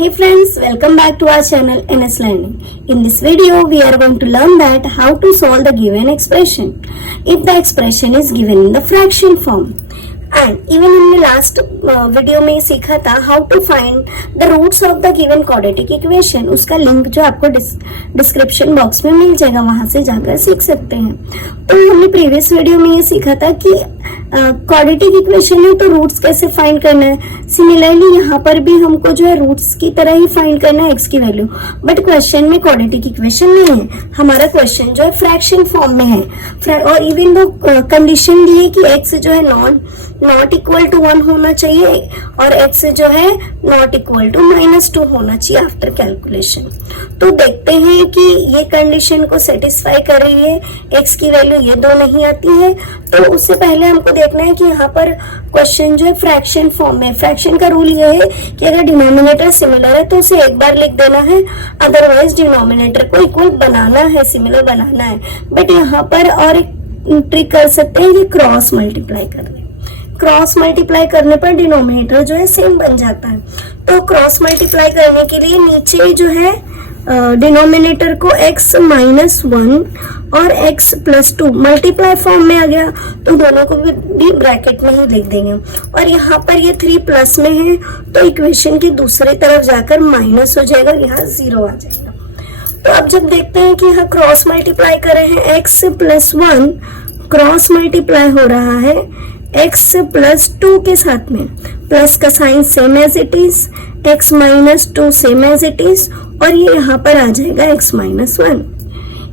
Hey friends, welcome back to our channel NS Learning. In this video, we are going to learn that how to solve the given expression if the expression is given in the fraction form. And even in the last video में सीखा था how to find the roots of the given quadratic equation. उसका link जो आपको description box में मिल जाएगा, वहां से जाकर सीख सकते हैं। तो हमने प्रीवियस वीडियो में ये सीखा था कि क्वाड्रेटिक इक्वेशन है तो रूट्स कैसे फाइंड करना है। सिमिलरली यहाँ पर भी हमको जो है रूट्स की तरह ही फाइंड करना है एक्स की वैल्यू, बट क्वेश्चन में क्वाड्रेटिक इक्वेशन नहीं है, हमारा क्वेश्चन जो है फ्रैक्शन फॉर्म में है। और इवन दो कंडीशन दी है कि एक्स जो है नॉट इक्वल टू 1 होना चाहिए और एक्स जो है नॉट इक्वल टू -2 होना चाहिए आफ्टर कैलकुलेशन। तो देखते हैं कि ये कंडीशन को सेटिस्फाई कर रही है, एक्स की वैल्यू ये दो नहीं आती है। तो उससे पहले हमको देखना है कि यहाँ पर क्वेश्चन जो है फ्रैक्शन फॉर्म में। फ्रैक्शन का रूल ये है कि अगर डिनोमिनेटर सिमिलर है तो उसे एक बार लिख देना है, अदरवाइज डिनोमिनेटर को इक्वल बनाना है, सिमिलर बनाना है। बट यहाँ पर और एक ट्रिक कर सकते हैं कि क्रॉस मल्टीप्लाई कर दें। क्रॉस मल्टीप्लाई करने पर डिनोमिनेटर जो है सेम बन जाता है। तो क्रॉस मल्टीप्लाई करने के लिए नीचे जो है डिनोमिनेटर को x -1 और x +2 मल्टीप्लाई फॉर्म में आ गया, तो दोनों को भी ब्रैकेट में ही लिख देंगे। और यहाँ पर ये 3 प्लस में है तो इक्वेशन की दूसरी तरफ जाकर माइनस हो जाएगा, यहाँ 0 आ जाएगा। तो अब जब देखते हैं कि यहाँ क्रॉस मल्टीप्लाई कर रहे हैं, x +1 क्रॉस मल्टीप्लाई हो रहा है x +2 के साथ में, प्लस का sign same as it is, x -2 same as it is, और ये यहाँ पर आ जाएगा x -1।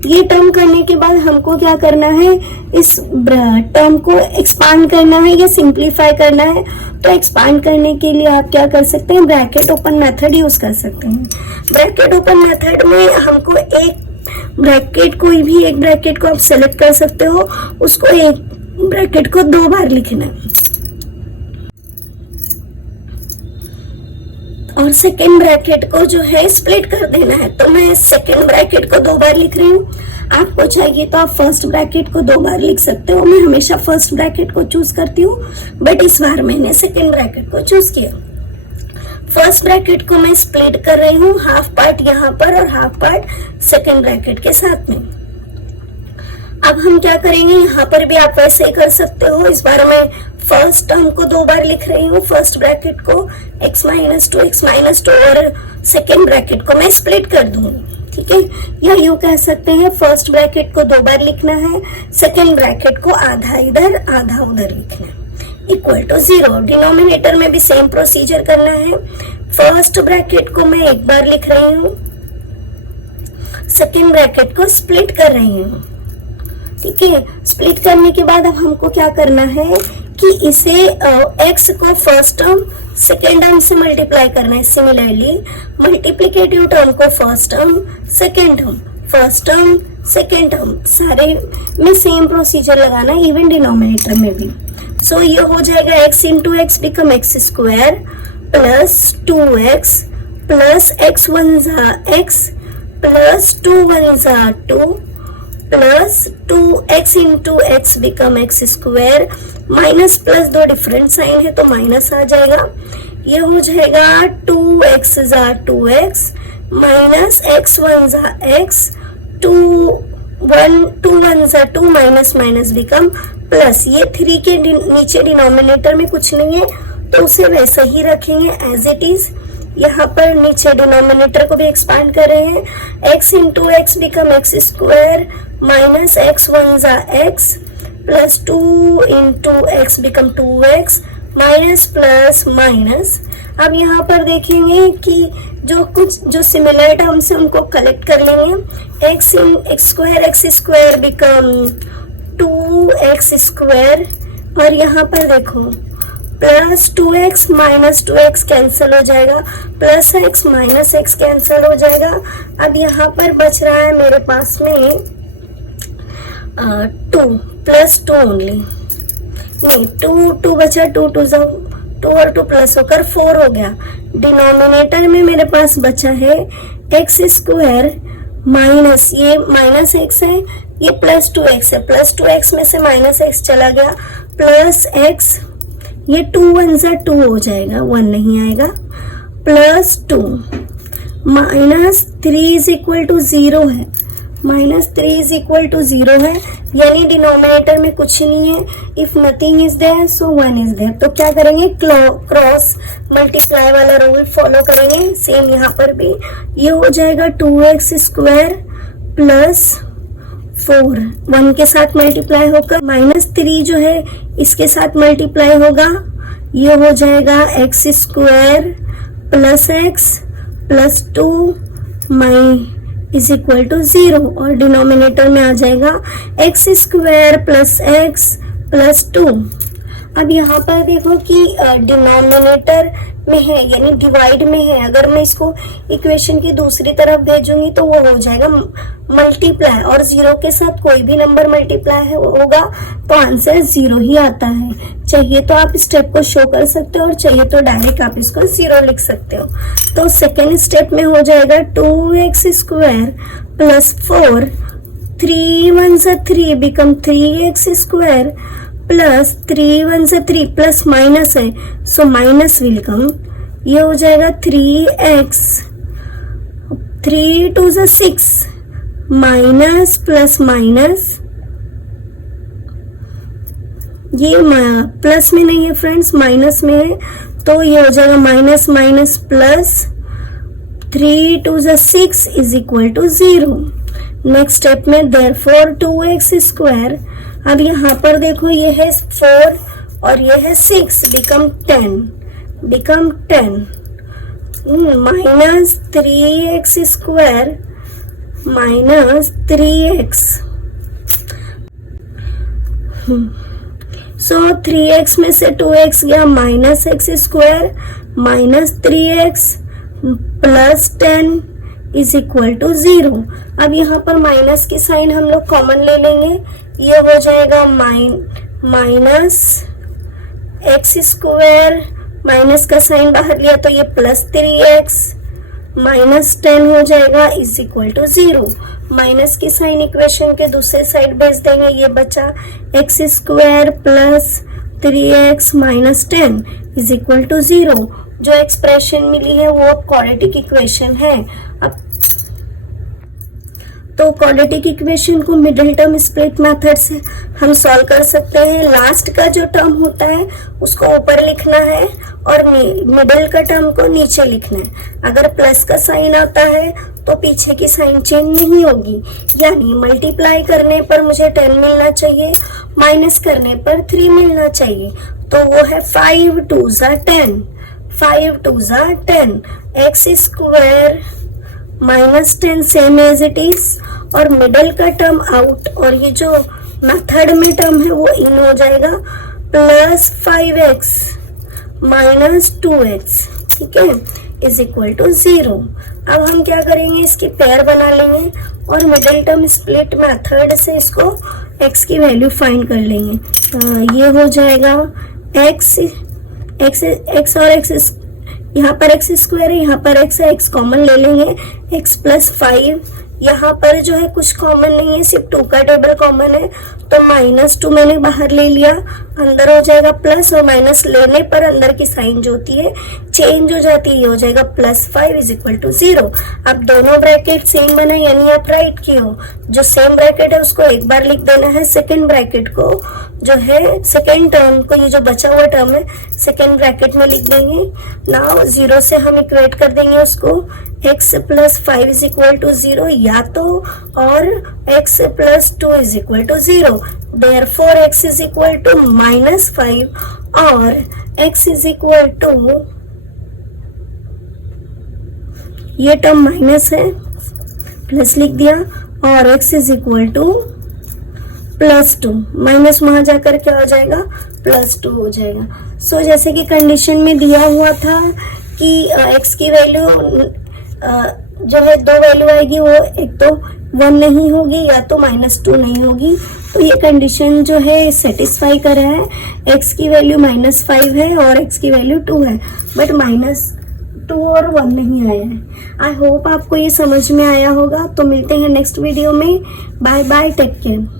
ये टर्म करने के बाद हमको क्या करना है, इस टर्म को एक्सपांड करना है या सिंप्लीफाई करना है। तो एक्सपांड करने के लिए आप क्या कर सकते हैं, ब्रैकेट ओपन मेथड यूज कर सकते हैं। ब्रैकेट ओपन मेथड में हमको एक ब्रैकेट, कोई भी एक ब्रैकेट को आप सेलेक्ट कर सकते हो, उसको एक ब्रैकेट को 2 बार लिखना है और सेकेंड ब्रैकेट को जो है स्प्लिट कर देना है। तो मैं सेकेंड ब्रैकेट को 2 बार लिख रही हूँ, आपको चाहिए तो आप फर्स्ट ब्रैकेट को 2 बार लिख सकते हो। मैं हमेशा फर्स्ट ब्रैकेट को चूज करती हूँ, बट इस बार मैंने सेकेंड ब्रैकेट को चूज किया। फर्स्ट ब्रैकेट को मैं स्प्लिट कर रही हूँ, हाफ पार्ट यहाँ पर और हाफ पार्ट सेकेंड ब्रैकेट के साथ में। अब हम क्या करेंगे, यहाँ पर भी आप वैसे ही कर सकते हो। इस बार मैं फर्स्ट टर्म को 2 बार लिख रही हूँ, फर्स्ट ब्रैकेट को x -2 और सेकेंड ब्रैकेट को मैं स्प्लिट कर दूंगी, ठीक है। या यूं कह सकते हैं फर्स्ट ब्रैकेट को 2 बार लिखना है, सेकेंड ब्रैकेट को आधा इधर आधा उधर लिखना है, इक्वल टू 0। डिनोमिनेटर में भी सेम प्रोसीजर करना है। फर्स्ट ब्रैकेट को मैं 1 बार लिख रही हूँ, सेकेंड ब्रैकेट को स्प्लिट कर रही हूँ, ठीक है। स्प्लिट करने के बाद अब हमको क्या करना है कि इसे x को फर्स्ट टर्म सेकेंड टर्म से मल्टीप्लाई करना है। सिमिलरली मल्टीप्लिकेटिव टर्म को first term second term, first term second term, सारे में सेम प्रोसीजर लगाना है, इवन डिनोमिनेटर में भी। सो ये हो जाएगा x × x become x² plus 2x plus x 1 x plus 2 1 2 plus 2x × x become x² minus plus 2 different sign है तो माइनस आ जाएगा। ये हो जाएगा 2x 2x minus x 1 x 2 1 2 minus minus become plus. ये 3 के नीचे डिनोमिनेटर में कुछ नहीं है तो उसे वैसे ही रखेंगे एज इट इज। यहाँ पर नीचे डिनोमिनेटर को भी एक्सपांड कर रहे हैं, x × x become x² minus x 1 x plus 2 × x become 2x minus plus minus. अब यहाँ पर देखेंगे कि जो सिमिलर टर्म्स है उनको कलेक्ट कर लेंगे। x x² बिकम 2x² और यहाँ पर देखो plus 2x minus 2x cancel हो जाएगा, plus x minus x cancel हो जाएगा। अब यहाँ पर बच रहा है मेरे पास में 2 प्लस 2 ओनली, नहीं 2 बचा, 2 और 2 प्लस होकर 4 हो गया। डिनोमिनेटर में मेरे पास बचा है x² माइनस, ये माइनस x है, ये प्लस 2x है, प्लस 2x में से माइनस x चला गया, प्लस x, ये 2 1 2 हो जाएगा, 1 नहीं आएगा, प्लस 2 -3 इज इक्वल टू 0 है, -3 इज इक्वल टू 0 है, यानी डिनोमिनेटर में कुछ नहीं है। If nothing is there so 1 is there. तो क्या करेंगे, क्रॉस मल्टीप्लाई वाला रूल फॉलो करेंगे। सेम यहाँ पर भी ये हो जाएगा 2x स्क्वायर प्लस 4, 1 के साथ मल्टीप्लाई होकर -3 जो है इसके साथ मल्टीप्लाई होगा, ये हो जाएगा x square plus x plus 2 is equal to 0, और डिनोमिनेटर में आ जाएगा x square plus x plus 2। अब यहाँ पर देखो कि डिनोमिनेटर में है यानी डिवाइड में है, अगर मैं इसको इक्वेशन की दूसरी तरफ भेजूंगी तो वो हो जाएगा मल्टीप्लाई, और 0 के साथ कोई भी नंबर मल्टीप्लाई होगा तो आंसर 0 ही आता है। चाहिए तो आप स्टेप को शो कर सकते हो और चाहिए तो डायरेक्ट आप इसको 0 लिख सकते हो। तो सेकेंड स्टेप में हो जाएगा 2x स्क्वायर प्लस 4, 3 1 से 3 बिकम 3x स्क्वायर प्लस 3 1 से 3 प्लस माइनस है सो माइनस विल कम, ये हो जाएगा 3x, 3 2 से 6 माइनस प्लस माइनस, ये प्लस में नहीं है फ्रेंड्स, माइनस में है, तो ये हो जाएगा माइनस माइनस प्लस, 3 2 से 6 is equal to 0। Next step में देयरफॉर 2x स्क्वायर, अब यहाँ पर देखो ये है 4 और ये है 6 become 10 minus 3x square minus 3x, so 3x में से 2x गया, minus x square minus 3x plus 10 is equal to 0। अब यहाँ पर माइनस की साइन हम लोग कॉमन ले लेंगे, ये हो जाएगा माइनस x स्क्वायर, माइनस का साइन बाहर लिया तो ये प्लस 3x माइनस 10 हो जाएगा इज इक्वल टू 0। माइनस की साइन इक्वेशन के दूसरे साइड भेज देंगे, ये बचा x square plus 3x minus 10 is equal to 0। जो एक्सप्रेशन मिली है वो क्वाड्रेटिक इक्वेशन है। अब तो क्वाड्रेटिक इक्वेशन को मिडिल टर्म स्प्लिट मेथड से हम सॉल्व कर सकते हैं। लास्ट का जो टर्म होता है उसको ऊपर लिखना है और मिडिल का टर्म को नीचे लिखना है। अगर प्लस का साइन आता है तो पीछे की साइन चेंज नहीं होगी, यानी मल्टीप्लाई करने पर मुझे 10 मिलना चाहिए, माइनस करने पर 3 मिलना चाहिए, तो वो है 5 2 10, 5 2 10, x square minus 10 same as it is, और मिडल का टर्म आउट, और ये जो मेथड में टर्म है वो इन हो जाएगा प्लस 5x माइनस 2x, ठीक है, इज इक्वल टू 0। अब हम क्या करेंगे, इसके पेयर बना लेंगे और मिडिल टर्म स्प्लिट मेथड से इसको x की वैल्यू फाइंड कर लेंगे। ये हो जाएगा x और x, यहाँ पर x स्क्वायर है, यहाँ पर x है, x कॉमन ले लेंगे, x प्लस 5, यहाँ पर जो है कुछ कॉमन नहीं है, सिर्फ 2 का टेबल कॉमन है, तो -2 मैंने बाहर ले लिया, अंदर हो जाएगा प्लस, और माइनस लेने पर अंदर की साइन जो होती है चेंज हो जाती है, ये हो जाएगा +5 इज इक्वल टू 0। अब दोनों ब्रैकेट सेम बना, यानी आप राइट की हो, जो सेम ब्रैकेट है उसको एक बार लिख देना है, सेकेंड ब्रैकेट को जो है सेकेंड टर्म को, ये जो बचा हुआ टर्म है सेकेंड ब्रैकेट में लिख देंगे। नाउ 0 से हम इक्वेट कर देंगे उसको, x plus 5 is equal to 0 या तो, और x plus 2 is equal to 0, therefore x is equal to -5 और x इज इक्वल टू, ये टर्म माइनस है, प्लस लिख दिया, और x is equal to +2, minus वहां जाकर क्या हो जाएगा, +2 हो जाएगा। सो जैसे कि कंडीशन में दिया हुआ था कि x की वैल्यू जो है 2 वैल्यू आएगी, वो एक तो 1 नहीं होगी या तो -2 नहीं होगी, तो ये कंडीशन जो है सेटिस्फाई कर रहा है। x की वैल्यू -5 है और x की वैल्यू 2 है, बट -2 और 1 नहीं आया है। आई होप आपको ये समझ में आया होगा। तो मिलते हैं नेक्स्ट वीडियो में। Bye bye, take care.